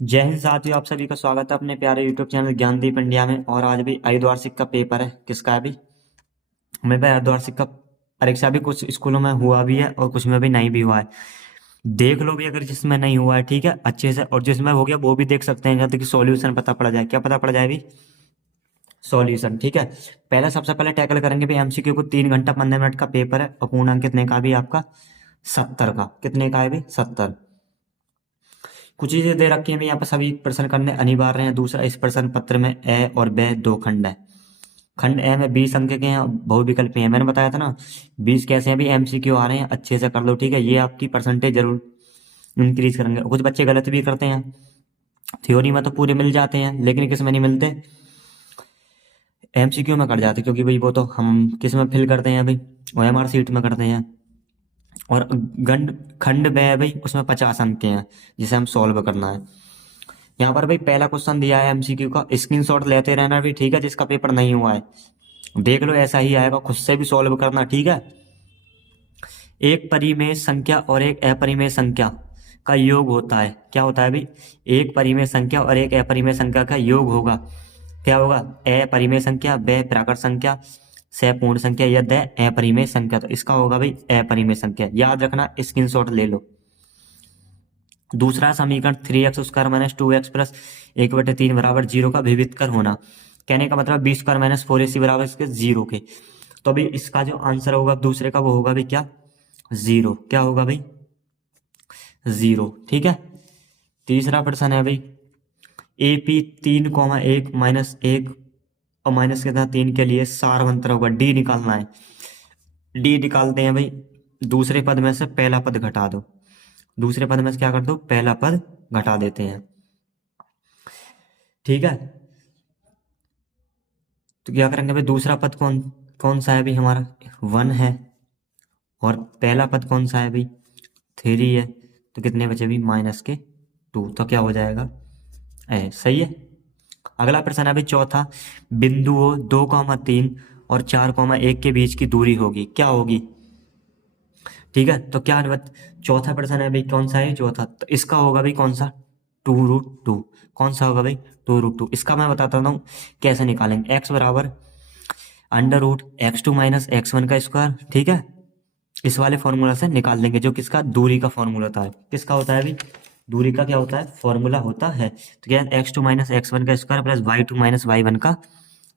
जय हिंद साथियों, आप सभी का स्वागत है अपने प्यारे यूट्यूब चैनल ज्ञानदीप इंडिया में। और आज भी अर्धवार्षिक का पेपर है। किसका है अभी? हमें भाई अर्धवार्षिक का परीक्षा भी कुछ स्कूलों में हुआ भी है और कुछ में भी नहीं भी हुआ है। देख लो भी, अगर जिसमें नहीं हुआ है ठीक है अच्छे से, और जिसमें हो गया वो भी देख सकते हैं, जहाँ तक कि सॉल्यूशन पता पड़ जाए। क्या पता पड़ जाए अभी? सॉल्यूशन। ठीक है, पहले सबसे पहले टैकल करेंगे भाई एमसीक्यू को। 3 घंटा 15 मिनट का पेपर है और पूर्णांक कितने का भी आपका? 70 का। कितने का है भी? 70। कुछ चीजें दे रखी हैं भी यहाँ पर, सभी प्रश्न करने अनिवार्य हैं। दूसरा, इस प्रश्न पत्र में ए और ब दो खंड है। खंड ए में 20 अंक के हैं, बहुविकल्पी हैं। मैंने बताया था ना 20 कैसे हैं भी, एमसीक्यू आ रहे हैं, अच्छे से कर लो ठीक है। ये आपकी परसेंटेज जरूर इंक्रीज करेंगे। कुछ बच्चे गलत भी करते हैं, थ्योरी में तो पूरे मिल जाते हैं लेकिन किस में नहीं मिलते? एमसीक्यू में कट जाते, क्योंकि भाई वो तो हम किस में फिल करते हैं भाई? ओएमआर सीट में करते हैं। और गंड खंड ब है भाई, उसमें 50 अंक के हैं जिसे हम सॉल्व करना है। यहाँ पर भाई पहला क्वेश्चन दिया है एमसीक्यू का, स्क्रीनशॉट लेते रहना भी ठीक है। जिसका पेपर नहीं हुआ है देख लो, ऐसा ही आएगा, खुद से भी सॉल्व करना ठीक है। एक परिमेय संख्या और एक अपरिमेय संख्या का योग होता है। क्या होता है भाई? एक परिमेय संख्या और एक अपरिमेय संख्या का योग होगा। क्या होगा? अपरिमेय संख्या, ब प्राकृत संख्या, स पूर्ण संख्या या द अपरिमेय संख्या। तो इसका होगा भाई अपरिमेय संख्या। याद रखना, स्क्रीनशॉट ले लो। दूसरा समीकरण 3x² माइनस 2x प्लस 1/3 बराबर 0 का विविध कर होना। कहने का मतलब b² माइनस 4ac बराबर इसके 0 के। तो अभी इसका जो आंसर होगा दूसरे का, वो होगा भाई क्या? 0। क्या होगा भाई? 0। ठीक है। तीसरा प्रश्न है भाई, AP 3,1 माइनस 1 और माइनस के साथ 3 के लिए सारवंतर होगा। डी निकालना है। डी निकालते हैं भाई, दूसरे पद में से पहला पद घटा दो। दूसरे पद में से क्या कर दो? पहला पद घटा देते हैं। ठीक है, तो क्या करेंगे भाई? दूसरा पद कौन कौन सा है भाई हमारा? 1 है। और पहला पद कौन सा है भाई? 3 है। तो कितने बचे भी? -2। तो क्या हो जाएगा? सही है। अगला प्रश्न है भाई चौथा, बिंदुओं 2,3 और 4,1 के बीच की दूरी होगी। क्या होगी? ठीक है, तो क्या चौथा प्रश्न है भाई, कौन सा है चौथा? तो इसका होगा भाई कौन सा? 2√2। कौन सा होगा भाई? 2√2। इसका मैं बताता हूँ कैसे निकालेंगे। x बराबर √x2 माइनस x1 का स्क्वायर। ठीक है, इस वाले फॉर्मूला से निकाल लेंगे, जो किसका? दूरी का फॉर्मूला होता है। किसका होता है भाई? दूरी का क्या होता है? फॉर्मूला होता है। तो क्या है? x2 माइनस x1 का square plus y2 minus y1 का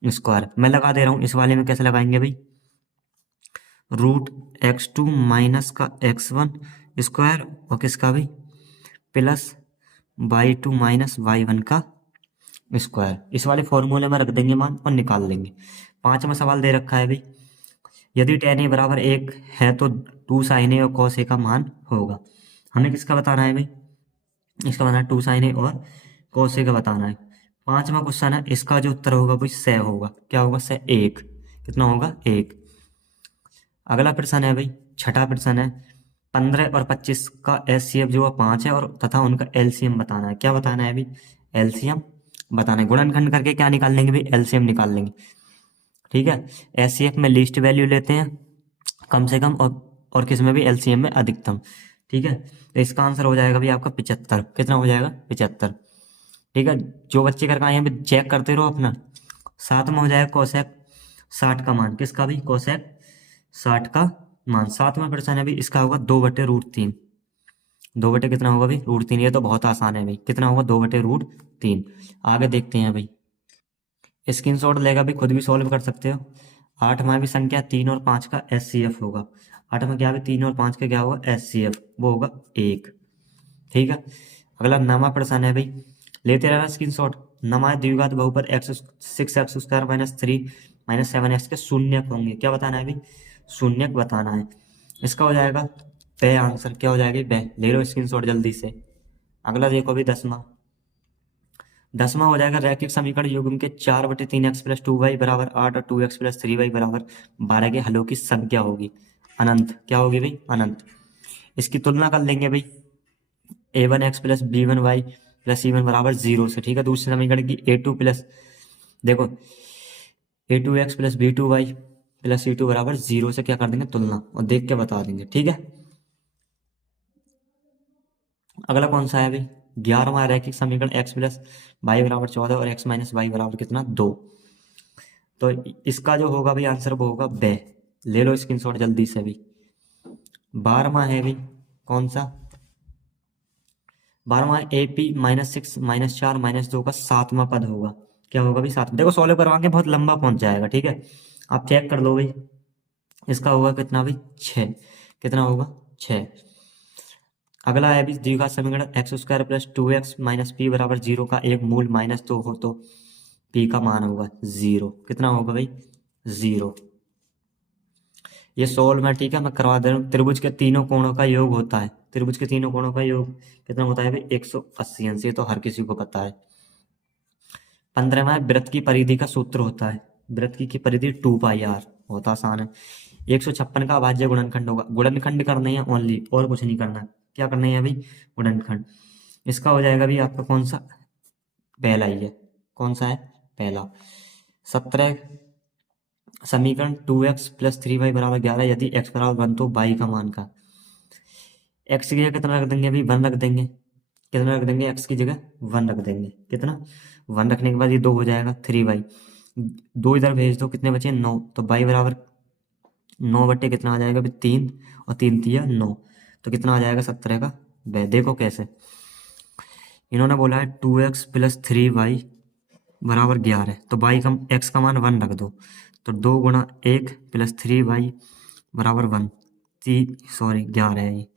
स्क्वायर। मैं लगा दे रहा हूँ। इस वाले में कैसे लगाएंगे भाई? √x2 माइनस का x1 स्क्वायर और किसका भाई? प्लस y2 माइनस y1 का स्क्वायर। इस वाले फॉर्मूले में रख देंगे मान और निकाल लेंगे। पांचवा सवाल दे रखा है भाई, यदि tan a बराबर 1 है तो 2 sin a और cos a का मान होगा। हमें किसका बताना है भाई? इसका बताना है 2 sin a और cos a का बताना है। पांचवा क्वेश्चन है, इसका जो उत्तर होगा भाई स होगा। क्या होगा? स 1। कितना होगा? 1। अगला प्रश्न है भाई, छठा प्रश्न है, 15 और 25 का HCF जो है 5 है, और तथा उनका LCM बताना है। क्या बताना है भाई? LCM बताना है। गुणनखंड करके क्या निकाल लेंगे भाई? LCM निकाल लेंगे। ठीक है, HCF में लीस्ट वैल्यू लेते हैं कम से कम, और किस में भी? LCM में अधिकतम। ठीक है, तो इसका आंसर हो जाएगा भाई आपका 75। कितना हो जाएगा? 75। ठीक है, जो बच्चे करके आए हैं भाई चेक करते रहो अपना। साथ में हो जाएगा कोसेक 60 का मान। किसका भाई? कोसेक 60 का मान। सातवां प्रश्न है भाई, इसका होगा 2/√3। 2 बटे कितना होगा भाई? √3। ये तो बहुत आसान है भाई। कितना होगा? 2/√3। आगे देखते हैं भाई, स्क्रीनशॉट लेगा भी, खुद भी सॉल्व कर सकते हो। आठवां भी संख्या 3 और 5 का HCF होगा। आठवां क्या है? 3 और 5 का क्या होगा? HCF, वो होगा 1। ठीक है, अगला नवा प्रश्न है भाई, लेते रहना स्क्रीनशॉट। नमा द्विघात बहुपद x6x² -3 -7x के शून्यक होंगे। क्या बताना है भाई? शून्यक बताना है। इसका हो जाएगा तय आंसर। क्या हो जाएगा? ब। ले लो स्क्रीनशॉट जल्दी से। अगला देखो अभी दसवां। दसवां हो जाएगा, रैखिक समीकरण युग्म के 4/3x प्लस 2y बराबर 8 और 2x प्लस 3y बराबर 12 के हलों की संख्या होगी अनंत। क्या होगी भाई? अनंत। इसकी तुलना कर लेंगे भाई, a1x plus b1y plus c1 बराबर 0 से। ठीक है, दूसरे समीकरण की a2 प्लस, देखो a2x plus b2y plus c2 बराबर 0 से क्या कर देंगे? तुलना, और देख के बता देंगे। ठीक है, अगला कौन सा है भाई? 11वां रैखिक समीकरण x प्लस वाई बराबर 14 और x माइनस वाई बराबर कितना 2। तो इसका जो होगा भाई आंसर वो होगा बे। ले लो स्क्रीनशॉट जल्दी से भी। 12वां है भी कौन सा, 12वां ए पी -6 -4 -2 का 7वां पद होगा। क्या होगा भाई 7। देखो सॉल्व करवाएंगे बहुत लंबा पहुंच जाएगा, ठीक है। आप चेक कर लो भाई। इसका होगा कितना भाई 6। कितना होगा 6। अगला है भी द्विघात समीकरण x² + 2x - p बराबर 0 का एक मूल -2 हो तो p का मान होगा 0। कितना होगा भाई 0। ये सोल्व में, ठीक है, मैं करवा दे रहा हूँ। त्रिभुज के तीनों कोणों का योग होता है। त्रिभुज के तीनों कोणों का योग कितना होता है भाई 180 अंश। ये तो हर किसी को पता है। 15वां है वृत्त की परिधि का सूत्र होता है। वृत्त की परिधि 2πr होता, आसान है। 156 का अभाज्य गुणनखंड होगा। गुणनखंड करना है ओनली, और कुछ नहीं करना। क्या करना है भाई गुणनखंड। इसका हो जाएगा भी आपका कौन सा, पहला ही है। कौन सा है पहला। 17 समीकरण 2x + 3y बराबर 11 यदि x बराबर 1 तो y का मान का। x की जगह कितना रख देंगे अभी 1 रख देंगे। कितना रख देंगे x की जगह 1 रख देंगे। कितना 1 रखने के बाद ये 2 हो जाएगा 3y। 2 इधर भेज दो, कितने बचे 9। तो y बराबर 9 बट्टे कितना आ जाएगा अभी 3 और 3 तिया 9। तो कितना आ जाएगा 17 का ब। देखो कैसे इन्होंने बोला है 2x + 3y बराबर 11। तो y का x का मान 1 रख दो। तो 2 × 1 + 3y बराबर 1। 11 है ये।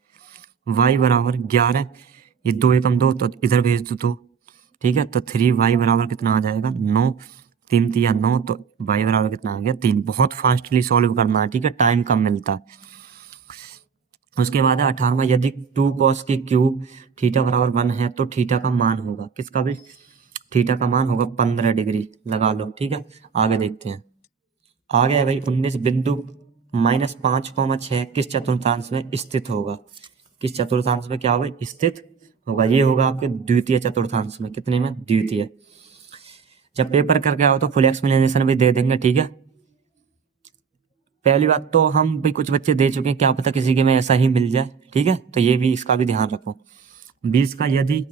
y बराबर 11। ये 2 एकम 2 तो इधर भेज दो 2। ठीक है, तो 3y बराबर कितना आ जाएगा 9। 3 तिया 9 तो y बराबर कितना आ गया 3। बहुत फास्टली सॉल्व करना है, ठीक है, टाइम कम मिलता है। उसके बाद है 18वां यदि 2 cos के क्यूब थीटा बराबर 1 है तो थीटा का मान होगा किसका भी। थीटा का मान होगा 15 डिग्री लगा लो, ठीक है। आगे देखते हैं। आगे है भाई 19 बिंदु -5,6 किस चतुर्थांश में स्थित होगा। किस चतुर्थांश में क्या होगा स्थित होगा। ये होगा आपके द्वितीय चतुर्थांश में। कितने में द्वितीय। जब पेपर करके आओ तो फुल एक्सप्लेनेशन भी दे देंगे, ठीक है। पहली बात तो हम भी कुछ बच्चे दे चुके हैं, क्या पता किसी के में ऐसा ही मिल जाए, ठीक है। तो ये भी, इसका भी ध्यान रखो। 20 का यदि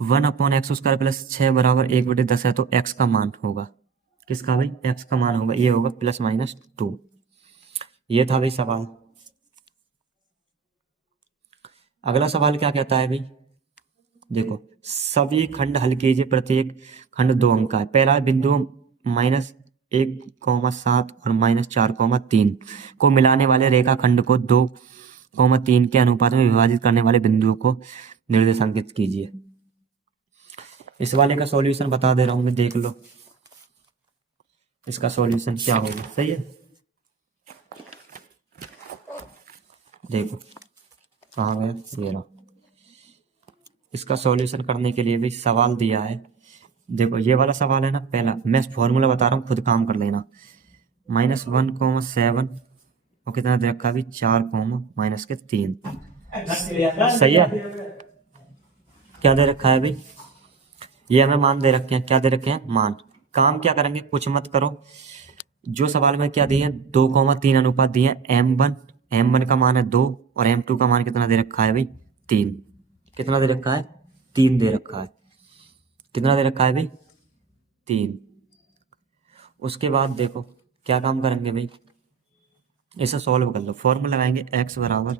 1/x² + 6 बराबर 1/10 है तो x का मान होगा किसका भाई x का मान होगा, ये होगा +-2। ये था भाई सवाल। अगला सवाल क्या कहता है भाई, देखो सभी खंड हल कीजिए, प्रत्येक खंड 2 अंक का है। पहला बिंदु -1,7 और -4,3 को मिलाने वाले रेखाखंड को 2,3 के अनुपात में विभाजित करने वाले बिंदुओं को निर्देशांकित कीजिए। इस वाले का सॉल्यूशन बता दे रहा हूं मैं, देख लो इसका सॉल्यूशन क्या होगा। सही है, देखो कहाँ गया ये रहा। इसका सॉल्यूशन करने के लिए भी सवाल दिया है। देखो ये वाला सवाल है ना, पहला मैं फॉर्मूला बता रहा हूँ, खुद काम कर लेना। -1,7 और कितना दे रखा अभी 4, -3। सही है। क्या दे रखा है अभी, ये हमें मान दे रखे हैं। क्या दे रखे हैं मान। काम क्या करेंगे कुछ मत करो। जो सवाल में क्या दिए हैं 2,3 अनुपात दिए हैं। m1 का मान है 2 और m2 का मान कितना दे रखा है भाई 3। कितना दे रखा है 3 दे रखा है। कितना दे रखा है भाई 3। उसके बाद देखो क्या काम करेंगे भाई, इसे सॉल्व कर लो। फॉर्मूला लगाएंगे x बराबर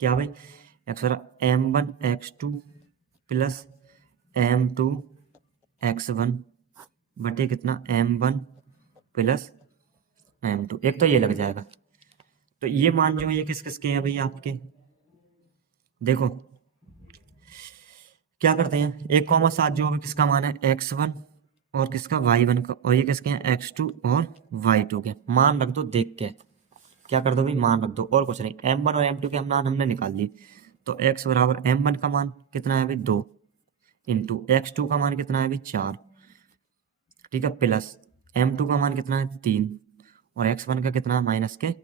क्या भाई, x बराबर m1x2 + m2x1 बटे कितना m1 + m2। एक तो ये लग जाएगा। तो ये मान जो है ये किस किस के हैं भाई आपके, देखो क्या करते हैं 1,7 जो होगा किसका मान है x1 और किसका y1 का, और ये किसके हैं x2 और y2 के। मान रख दो देख के। क्या कर दो भाई मान रख दो, और कुछ नहीं। m1 और m2 के हम मान हमने निकाल लिए। तो x बराबर m1 का मान कितना है भाई 2 इंटू x2 का मान कितना है भाई 4, ठीक है, प्लस m2 का मान कितना है 3 और x1 का कितना है -1।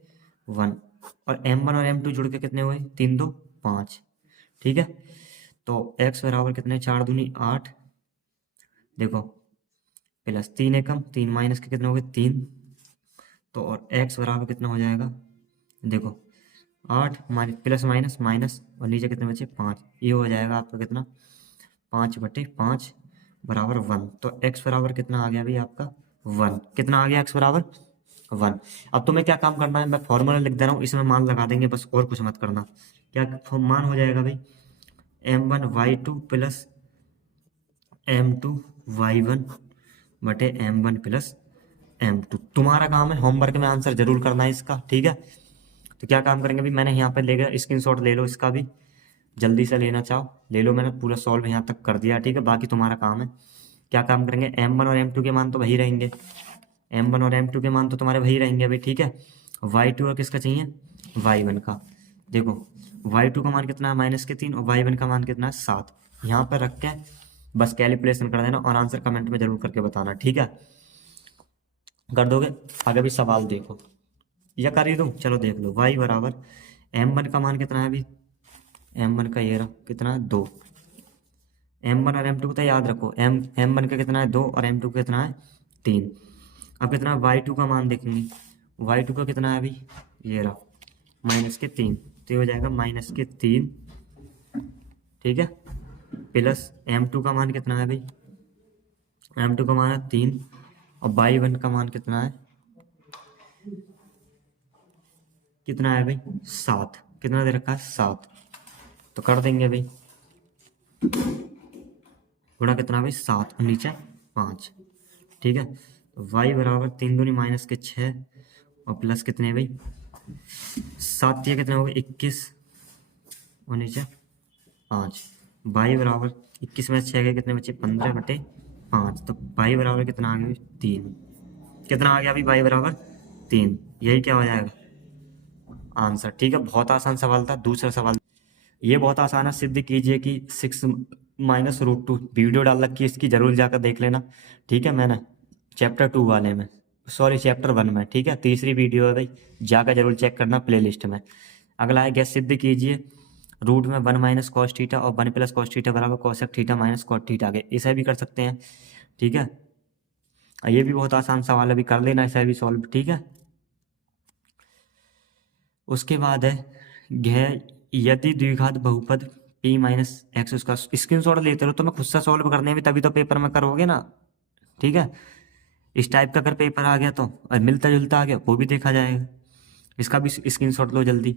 और m1 और m2 जुड़ के कितने हुए 3 2 5, ठीक है। तो x बराबर कितने 4 दूनी 8, देखो प्लस 3 एकम 3 माइनस के कितने हो गए 3। तो और x बराबर कितना हो जाएगा देखो 8 प्लस माइनस माइनस और नीचे कितने बचे 5। ये हो जाएगा आपका कितना 5/5 बराबर 1। तो x बराबर कितना आ गया भाई आपका 1। कितना आ गया x बराबर 1। अब तुम्हें क्या काम करना है, मैं फॉर्मूला लिख दे रहा हूँ, इसमें मान लगा देंगे बस, और कुछ मत करना। क्या मान हो जाएगा भाई m1y2 plus m2y1/m1 plus m2। तुम्हारा काम है होमवर्क में आंसर जरूर करना है इसका, ठीक है। तो क्या काम करेंगे भाई, मैंने यहाँ पे ले गया स्क्रीनशॉट ले लो इसका भी, जल्दी से लेना चाहो ले लो, मैंने पूरा सॉल्व यहाँ तक कर दिया, ठीक है। बाकी तुम्हारा काम है, क्या काम करेंगे, m1 और m2 के मान तो वही रहेंगे, m1 और m2 के मान तो तुम्हारे वही रहेंगे भाई, ठीक है। y2 और किसका चाहिए, y1 का। देखो y2 का मान कितना है -3 और y1 का मान कितना है 7। यहाँ पर रख के बस कैलकुलेशन कर देना और आंसर कमेंट में जरूर करके बताना, ठीक है। कर दोगे, आगे भी सवाल देखो, या कर ही दूँ, चलो देख लो। y बराबर m1 का मान कितना है अभी, m1 का ये रहा कितना है 2। m1 और m2 को तो याद रखो, m1 का कितना है 2 और m2 का कितना है 3। अब कितना y2 का मान देखेंगे, y2 का कितना है अभी, ये रहा -3। तो ये हो जाएगा -3, ठीक है, प्लस m2 का मान कितना है भाई, m2 का मान है 3 और y1 का मान कितना है, कितना है भाई 7। कितना दे रखा है 7। तो कर देंगे भाई, गुणा कितना भाई 7 और नीचे 5, ठीक है। तो y बराबर 3 दूनी -6 और प्लस कितने भाई 7 ये कितने हो गए 21 और नीचे 5। y बराबर 21 में 6 के कितने बचे 15/5। तो y बराबर कितना आ गया 3। कितना आ गया अभी y बराबर 3, यही क्या हो जाएगा आंसर, ठीक है। बहुत आसान सवाल था। दूसरा सवाल ये बहुत आसान है, सिद्ध कीजिए कि 6 - √2 वीडियो डाल रखी है इसकी, जरूर जाकर देख लेना, ठीक है। मैंने चैप्टर 2 वाले में, सॉरी चैप्टर 1 में, ठीक है, तीसरी वीडियो है भाई, जाकर जरूर चेक करना प्लेलिस्ट में। अगला है गैस सिद्ध कीजिए रूट में 1 - cos थीटा और 1 + cos थीटा बराबर cosec थीटा - cot थीटा। आगे इसे भी कर सकते हैं, ठीक है। ये भी बहुत आसान सवाल है, अभी कर लेना इसे भी सॉल्व, ठीक है। उसके बाद है यदि द्विघात बहुपद p - x, उसका स्क्रीनशॉट लेते रहो, तो मैं खुद से सॉल्व करने में तभी तो पेपर में करोगे ना, ठीक है। इस टाइप का अगर पेपर आ गया तो, और मिलता जुलता आ गया वो भी देखा जाएगा। इसका भी स्क्रीनशॉट लो जल्दी,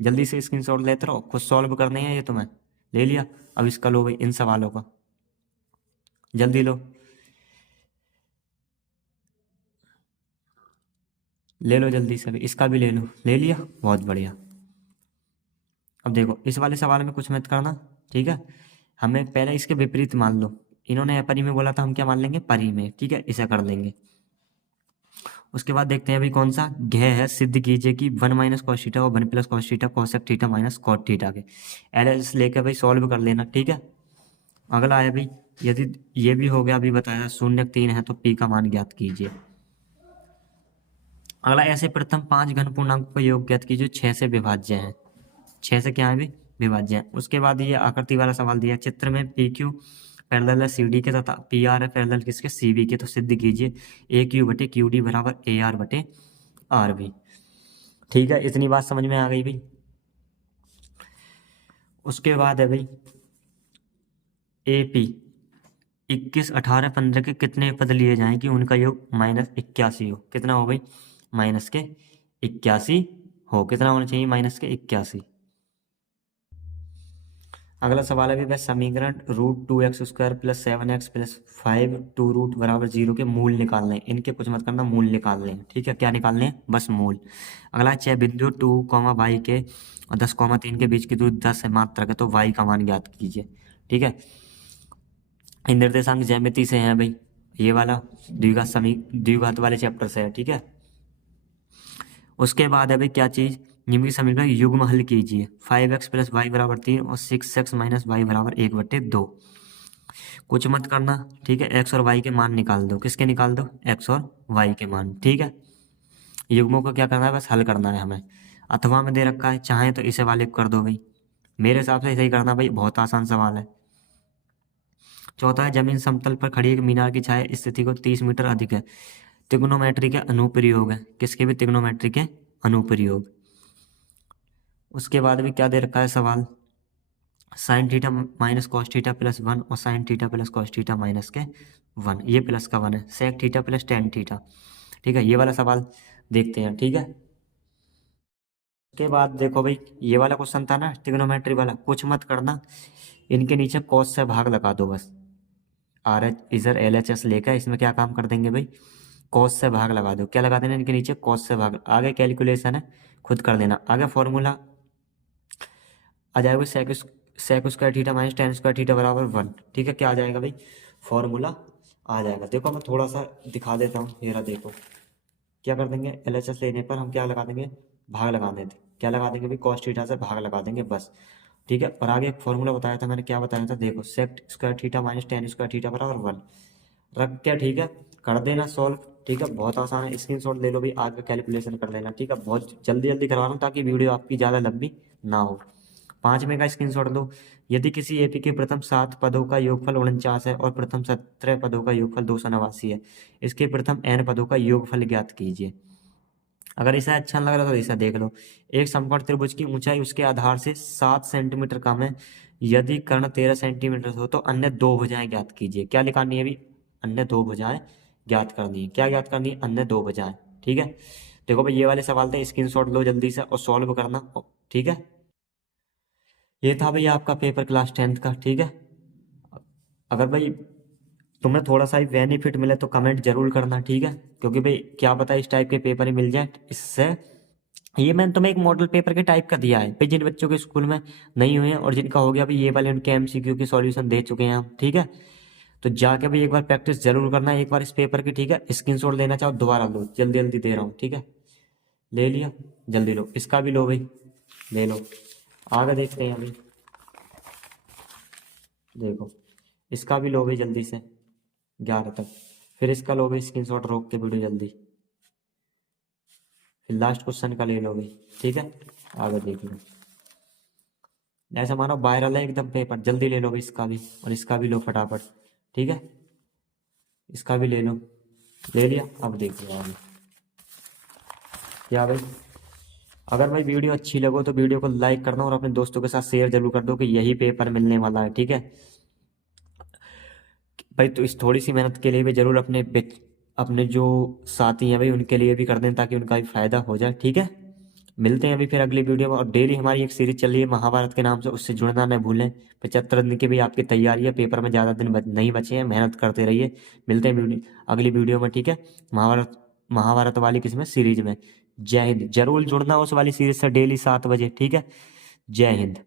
जल्दी से स्क्रीनशॉट लेते रहो, खुद सॉल्व करने हैं ये तो मैं ले लिया। अब इसका लो भाई, इन सवालों का जल्दी लो, ले लो जल्दी से, इसका भी ले लो, ले लिया, बहुत बढ़िया। अब देखो इस वाले सवाल में कुछ मत करना, ठीक है। हमें पहले इसके विपरीत मान लो, इन्होंने अपरी में बोला था, हम क्या मान लेंगे परी में, ठीक है, इसे कर लेंगे। उसके बाद देखते हैं अभी कौन सा घय है, सिद्ध कीजिए कि 1 - cos थीटा और 1 + cos theta cosec theta cot theta के एलएस लेके भाई सॉल्व कर लेना, ठीक है। अगला है भाई, यदि ये भी हो गया, अभी बताया 0 3 है तो p का मान ज्ञात कीजिए। अगला ऐसे प्रथम 5 घन पूर्णांक का योग ज्ञात कीजिए 6 से विभाज्य है, 6 से क्या है भी विभाज्य है। उसके बाद ये आकृति वाला सवाल दिया, चित्र में पी क्यू पैरेलल है सी डी के तथा पी आर है पैरेलल किसके सी बी के। तो सिद्ध कीजिए ए क्यू बटे क्यू डी बराबर ए आर बटे आर बी, ठीक है। इतनी बात समझ में आ गई भाई। उसके बाद है भाई ए पी 21 18 15 के कितने पद लिए जाएं कि उनका योग -81 हो। कितना हो भाई -81 हो, कितना होना चाहिए -81। अगला सवाल है भी बस समीकरण √2x² + 7x + 5 2 √ 0 के मूल निकालने हैं। इनके कुछ मत करना, मूल निकालने हैं, ठीक है। क्या निकालने हैं, बस मूल। अगला 6 बिंदु 2, y के और 10, 3 के बीच की दूरी 10 है मात्रक है, तो y का मान ज्ञात कीजिए, ठीक है। इन निर्देशांक ज्यामिति से हैं भाई, ये वाला द्विघात वाले चैप्टर से है, ठीक है। उसके बाद है भाई क्या चीज, निम्न समीकरण युग्म हल कीजिए 5x + y = 3 और 6x - y = 1/2। कुछ मत करना, ठीक है। x और y के मान निकाल दो, किसके निकाल दो, x और y के मान, ठीक है। युग्मों को क्या करना है, बस हल करना है हमें। अथवा में दे रखा है, चाहे तो इसे वाले कर दो भाई, मेरे हिसाब से ऐसे ही करना भाई, बहुत आसान सवाल है। चौथा है जमीन समतल पर खड़ी एक मीनार की छाया स्थिति को 30 मीटर अधिक है, त्रिग्नोमेट्री के अनुप्रयोग है, किसके भी त्रिग्नोमेट्री के अनुप्रयोग। उसके बाद भी क्या दे रखा है सवाल, sine theta minus cos theta plus 1 और sine theta plus cos theta minus के 1, ये प्लस का 1 है, sec theta plus tan theta. ठीक है, ये वाला सवाल देखते हैं। ठीक है, उसके बाद देखो भाई, ये वाला क्वेश्चन था ना ट्रिग्नोमेट्री वाला, कुछ मत करना, इनके नीचे कॉस से भाग लगा दो बस। आर एच इधर एल एच एस लेकर इसमें क्या काम कर देंगे भाई, कॉस से भाग लगा दो। क्या लगा देना इनके नीचे, कॉस से भाग। आगे कैलकुलेशन है, खुद कर देना। आगे फॉर्मूला आ जाएगा sec square theta minus tan square theta बराबर 1। ठीक है, क्या आ जाएगा भाई, फॉर्मूला आ जाएगा। देखो मैं थोड़ा सा दिखा देता हूँ, ये रहा देखो। क्या कर देंगे, एल एच एस लेने पर हम क्या लगा देंगे, भाग लगा देंगे। क्या लगा देंगे भाई, कॉस थीटा से भाग लगा देंगे बस। ठीक है, और आगे एक फॉर्मूला बताया था मैंने, क्या बताया था देखो, sec square theta minus tan square theta बराबर 1 रख के, ठीक है, कर देना सॉल्व। ठीक है, बहुत आसान है, स्क्रीनशॉट ले लो भी, आगे कैलकुलेशन कर लेना। ठीक है, बहुत जल्दी जल्दी करवा रहा हूँ ताकि वीडियो आपकी ज़्यादा लंबी ना हो। 5 में का स्क्रीनशॉट लो। यदि किसी एपी के प्रथम 7 पदों का योगफल 49 है और प्रथम 17 पदों का योगफल 289 है, इसके प्रथम n पदों का योगफल ज्ञात कीजिए। अगर इसे अच्छा लग रहा तो इसे देख लो। एक समकोण त्रिभुज की ऊंचाई उसके आधार से 7 सेंटीमीटर कम है, यदि कर्ण 13 सेंटीमीटर हो तो अन्य दो भुजाएं ज्ञात कीजिए। क्या लिखानी है अभी, अन्य दो भुजाएं ज्ञात करनी है। क्या ज्ञात करनी है, अन्य दो भुजाएं। ठीक है, देखो भाई, ये वाले सवाल थे, स्क्रीनशॉट लो जल्दी से और सॉल्व करना। ठीक है, ये था भाई आपका पेपर क्लास 10th का। ठीक है, अगर भाई तुम्हें थोड़ा सा ही बेनिफिट मिले तो कमेंट जरूर करना। ठीक है, क्योंकि भाई क्या पता इस टाइप के पेपर ही मिल जाए इससे। ये मैंने तुम्हें एक मॉडल पेपर के टाइप का दिया है भाई, जिन बच्चों के स्कूल में नहीं हुए हैं और जिनका हो गया भाई, ये वाले उनके एमसीक्यू के सॉल्यूशन दे चुके हैं हम। ठीक है, तो जाके भाई एक बार प्रैक्टिस जरूर करना है एक बार इस पेपर की। ठीक है, स्क्रीनशॉट लेना चाहो दोबारा लो, जल्दी जल्दी दे रहा हूँ। ठीक है, ले लिया, जल्दी लो, इसका भी लो भाई, ले लो। आगे देखते हैं अभी, देखो इसका भी लो भाई जल्दी से 11 तक। फिर इसका लो भाई स्क्रीनशॉट, रोक के वीडियो जल्दी। फिर लास्ट क्वेश्चन का ले लो भाई। ठीक है, आगे देख लो। ऐसा मानो वायरल है एकदम पेपर, जल्दी ले लो भाई इसका भी, और इसका भी लो फटाफट। ठीक है, इसका भी ले लो, ले लिया। अब देख लो आगे क्या भाई। अगर भाई वीडियो अच्छी लगो तो वीडियो को लाइक करना और अपने दोस्तों के साथ शेयर जरूर कर दो कि यही पेपर मिलने वाला है। ठीक है भाई, तो इस थोड़ी सी मेहनत के लिए भी जरूर अपने जो साथी हैं भाई उनके लिए भी कर दें ताकि उनका भी फायदा हो जाए। ठीक है, मिलते हैं अभी फिर अगली वीडियो में। और डेली हमारी एक सीरीज चल रही है महाभारत के नाम से, उससे जुड़ना न भूलें। 75 दिन की भी आपकी तैयारी है, पेपर में ज़्यादा दिन नहीं बचे हैं, मेहनत करते रहिए। मिलते हैं अगली वीडियो में। ठीक है, महाभारत महाभारत वाली किसमें सीरीज में। जय हिंद, जरूर जुड़ना उस वाली सीरीज से डेली 7 बजे। ठीक है, जय हिंद।